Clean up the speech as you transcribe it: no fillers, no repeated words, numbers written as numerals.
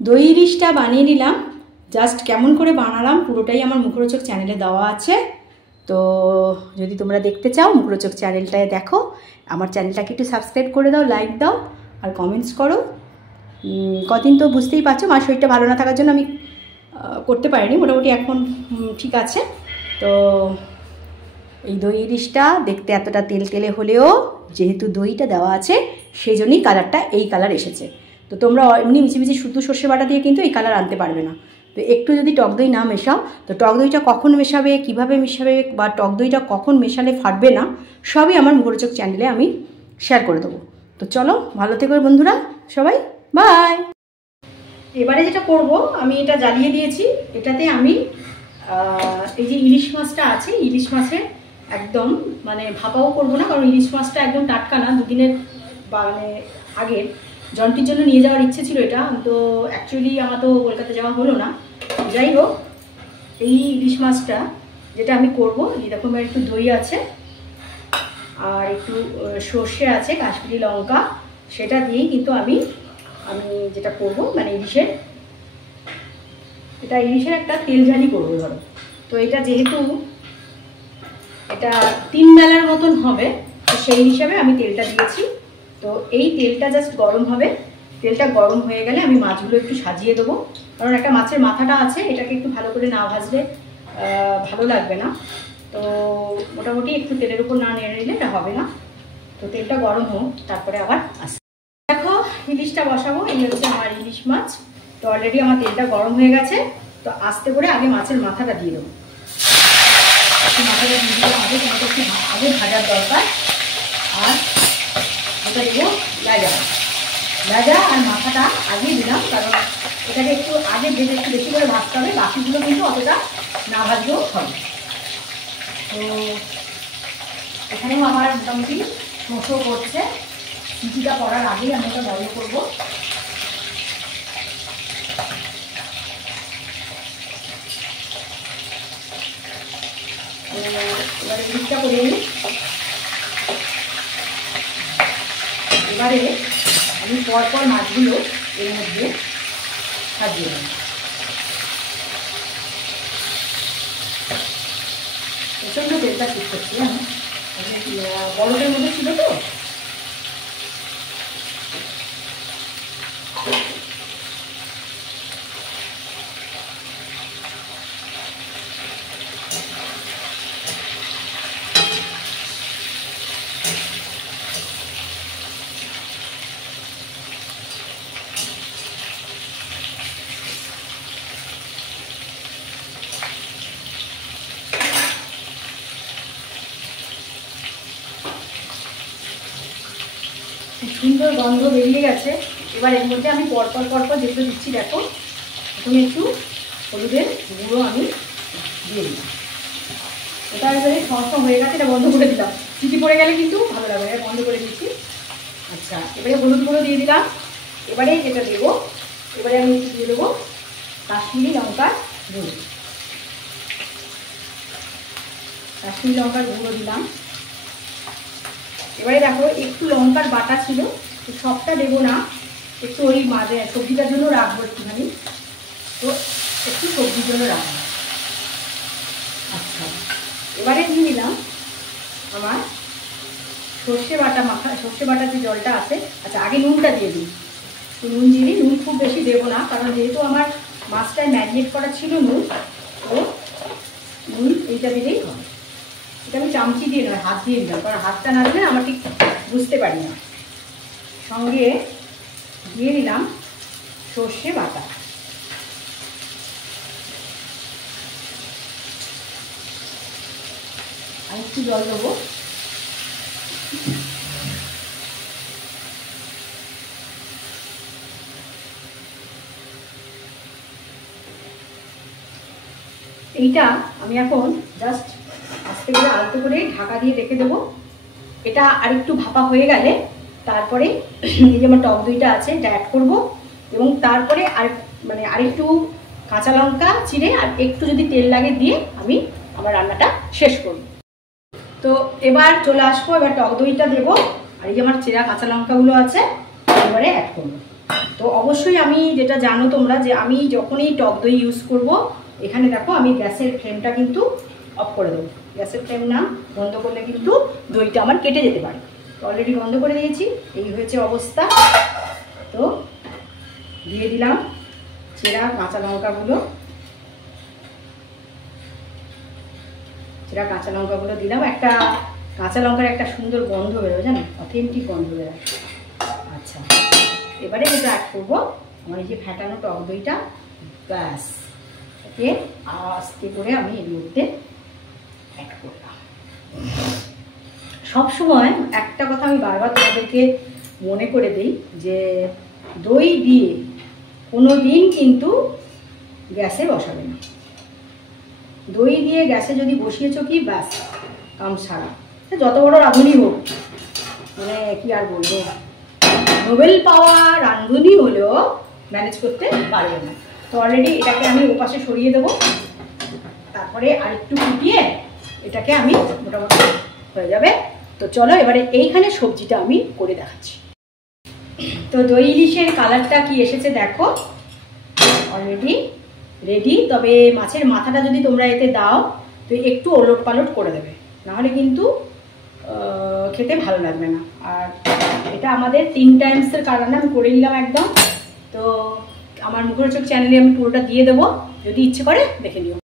দই ইলিশটা বানিয়ে নিলাম। জাস্ট কেমন করে বানালাম পুরোটাই আমার মুখরোচক চ্যানেলে দেওয়া আছে, তো যদি তোমরা দেখতে চাও মুখরোচক চ্যানেলটায় দেখো। আমার চ্যানেলটাকে একটু সাবস্ক্রাইব করে দাও, লাইক দাও আর কমেন্টস করো। কদিন তো বুঝতেই পারছো মার শরীরটা ভালো না থাকার জন্য আমি করতে পারিনি, মোটামুটি এখন ঠিক আছে। তো এই দই ইলিশটা দেখতে এতটা তেল তেলে হলেও যেহেতু দইটা দেওয়া আছে সেই জন্যই কালারটা এই কালার এসেছে। তো তোমরা এমনি মিছিমিছি শুধু সর্ষে বাটা দিয়ে কিন্তু এই কালার আনতে পারবে না। তো একটু যদি টক দই না মেশাও, তো টক দইটা কখন মেশাবে, কিভাবে মেশাবে, বা টক দইটা কখন মেশালে ফাটবে না, সবই আমার মুখরোচক চ্যানেলে আমি শেয়ার করে দেবো। তো চলো, ভালো থেকো বন্ধুরা সবাই, বাই। এবারে যেটা করব, আমি এটা জ্বালিয়ে দিয়েছি, এটাতে আমি এই যে ইলিশ মাছটা আছে, ইলিশ মাছের একদম মানে ভাপাও করবো না, কারণ ইলিশ মাছটা একদম টাটকা না, দুদিনের মানে আগের। জন্টির জন্য নিয়ে যাওয়ার ইচ্ছে ছিল এটা, তো অ্যাকচুয়ালি আমার তো কলকাতা যাওয়া হলো না। যাই হোক, এই ইলিশ মাছটা যেটা আমি করবো, এরকম একটু দই আছে আর একটু সর্ষে আছে, কাশ্মীরি লঙ্কা, সেটা দিয়েই কিন্তু আমি যেটা করব মানে ইলিশের একটা তেল ঝালি করবো ধরো। তো এটা যেহেতু এটা 3 বেলার মতন হবে, তো সেই হিসাবে আমি তেলটা দিয়েছি। তো এই তেলটা জাস্ট গরম হবে, তেলটা গরম হয়ে গেলে আমি মাছগুলো একটু সাজিয়ে দেবো, কারণ একটা মাছের মাথাটা আছে, এটাকে একটু ভালো করে না ভাজলে ভালো লাগবে না। তো মোটামুটি একটু তেলের উপর না নেড়ে নিলে এটা হবে না। তো তেলটা গরম হোক, তারপরে আবার আসে। দেখো ইলিশটা বসাবো, এই হচ্ছে আমার ইলিশ মাছ। তো অলরেডি আমার তেলটা গরম হয়ে গেছে। তো আস্তে করে আগে মাছের মাথাটা দিয়ে দেবো, মাথাটা দিয়ে দিলে আগে তোমাকে একটু আগে ভাজার দরকার। আর ওটা দেবো লাজা আর মাথাটা আগে দিলাম, কারণ এটাকে একটু আগে ভেজে একটু বেশি করে ভাজতে হবে, বাকিগুলো কিন্তু অতটা না ভাজলেও হবে। তো এখানেও আমার মোটামুটি মশো করছে, সিটিটা করার আগেই আমি এটা বন্ধ করবো। এবারে ইলিশটা করে নিই। এবারে আমি পরপর মাছগুলো এর মধ্যে সাজিয়ে দেব। প্রচণ্ড তেলটা ঠিক করছি আমি, বরফের মধ্যে ছিল তো। সুন্দর গন্ধ বেরিয়ে গেছে। এবার এর মধ্যে আমি পরপর যেগুলো দিচ্ছি দেখো, প্রথমে একটু হলুদের গুঁড়ো আমি দিয়ে দিলাম। ওটা এবারে সমস্যা হয়ে গেছে, এটা বন্ধ করে দিলাম, চিঠি পড়ে গেলে কিন্তু ভালো লাগবে, এটা বন্ধ করে দিচ্ছি। আচ্ছা, এবারে হলুদ গুঁড়ো দিয়ে দিলাম। এবারে যেটা দেবো, এবারে আমি একটু দিয়ে দেবো কাশ্মীরি লঙ্কার গুঁড়ো। কাশ্মীরি লঙ্কার গুঁড়ো দিলাম। এবারে দেখো একটু লঙ্কার বাটা ছিল, তো সবটা দেবো না, একটু ওই মাঝে সবজিটার জন্য রাখবো একটুখানি, তো একটু সবজির জন্য রাখবো। আচ্ছা, এবারে দিয়ে দিলাম আমার সর্ষে বাটার যে জলটা আছে। আচ্ছা, আগে নুনটা দিয়ে দিই, নুন দিয়ে দিই। নুন খুব বেশি দেবো না, কারণ যেহেতু আমার মাছটায় ম্যারিনেট করা ছিল নুন, তো নুন এইটা দিলেই হবে। এটা আমি চামচি দিয়ে নয়, হাত দিয়ে দিলাম, কারণ হাতটা না দিলে আমার ঠিক বুঝতে পারি না। সঙ্গে দিয়ে দিলাম সর্ষে বাটা। আর একটু জল দেবো। এইটা আমি এখন জাস্ট আস্তে করে আলতো করে ঢাকা দিয়ে রেখে দেবো। এটা আরেকটু ভাপা হয়ে গেলে তারপরে এই যে আমার টক দইটা আছে এটা অ্যাড করবো, এবং তারপরে আরেকটু কাঁচা লঙ্কা চিড়ে আর একটু যদি তেল লাগে দিয়ে আমি আমার রান্নাটা শেষ করব। তো এবার চলে আসবো, এবার টক দইটা দেবো, আর এই যে আমার চেরা কাঁচা লঙ্কাগুলো আছে এবারে অ্যাড করবো। তো অবশ্যই আমি যেটা জানো তোমরা যে আমি যখনই টক দই ইউজ করব, এখানে দেখো আমি গ্যাসের ফ্লেমটা কিন্তু অফ করে দেবো। গ্যাসের ফ্লেম না বন্ধ করলে কিন্তু দইটা আমার কেটে যেতে পারে। তো অলরেডি বন্ধ করে দিয়েছি, এই হয়েছে অবস্থা। তো দিয়ে দিলাম চেরা কাঁচা লঙ্কাগুলো, দিলাম। একটা কাঁচা লঙ্কার একটা সুন্দর গন্ধ বেরোয়, জানো, অথেন্টিক গন্ধ বেরোয়। আচ্ছা, এবারে যেটা অ্যাড করবো আমার এই যে ফ্যাটানো টক দইটা, ব্যাস ওকে আস্তে করে আমি এর মধ্যে অ্যাড করলাম। সবসময় একটা কথা আমি বারবার তোমাদেরকে মনে করে দিই যে দই দিয়ে কোনো দিন কিন্তু গ্যাসে বসাবে না। দই দিয়ে গ্যাসে যদি বসিয়েছো কি, ব্যাস কাম সারা। যত বড় রাঁধুনি হোক, মানে কি আর বলবো, নোবেল পাওয়া রাঁধুনি হলেও ম্যানেজ করতে পারবে না। তো অলরেডি এটাকে আমি ওপাশে সরিয়ে দেবো, তারপরে আরেকটু ফুটিয়ে এটাকে আমি মোটামুটি হয়ে যাবে। তো চলো এবারে এইখানে সবজিটা আমি করে দেখাচ্ছি। তো দই ইলিশের কালারটা কি এসেছে দেখো, অলরেডি রেডি। তবে মাছের মাথাটা যদি তোমরা এতে দাও তো একটু ওলট পালট করে দেবে, নাহলে কিন্তু খেতে ভালো লাগবে না। আর এটা আমাদের 3 টাইমসের কারণে আমি করে নিলাম একদম। তো আমার মুখরোচক চ্যানেলে আমি পুরোটা দিয়ে দেবো, যদি ইচ্ছে করে দেখে নিও।